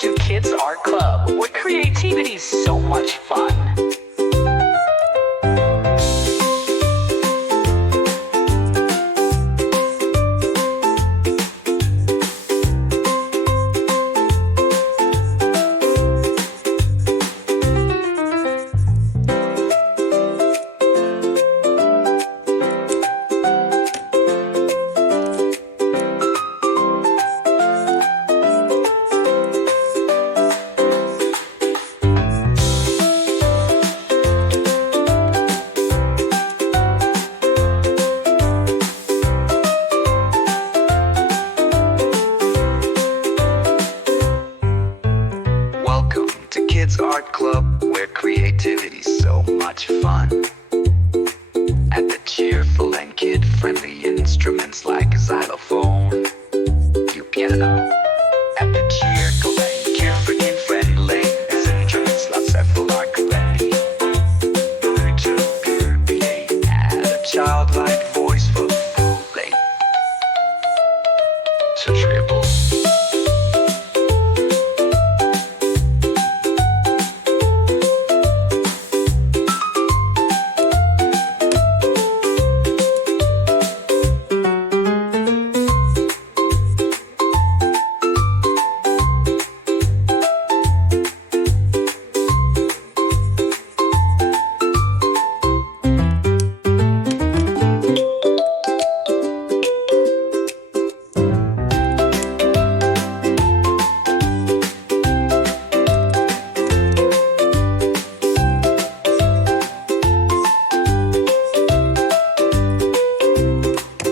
to Kids Art Club, where creativity's so much fun. Kids Art Club, where creativity's so much fun. At the cheerful and kid-friendly instruments like xylophone, piano. At the cheerful and kid-friendly instruments like several arcadilly. Add a childlike voice for fooling. So triple.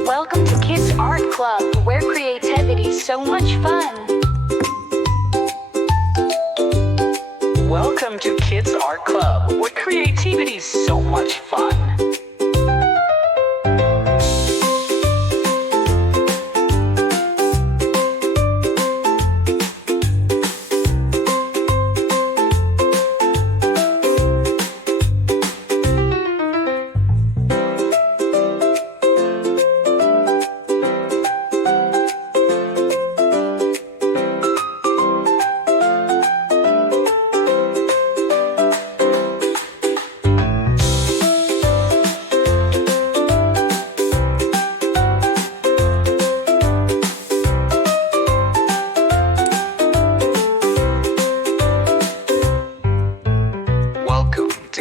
Welcome to Kids Art Club, where creativity's so much fun. Welcome to Kids Art Club, where creativity's so much fun.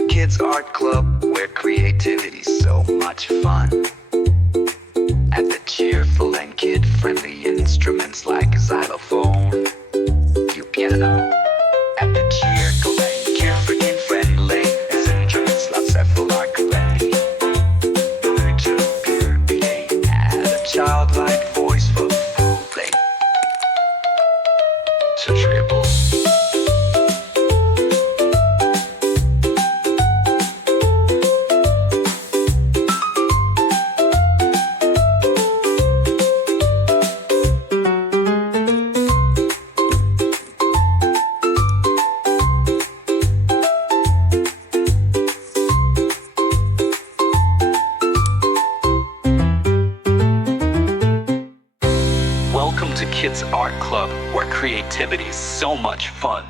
Kids Art Club, where creativity's so much fun. At the cheerful and kid-friendly instruments like xylophone, piano. At the cheerful and kid-friendly instruments like several arcadilly. Add a childlike voice for fooling. So triple. Welcome to Kids Art Club, where creativity's so much fun.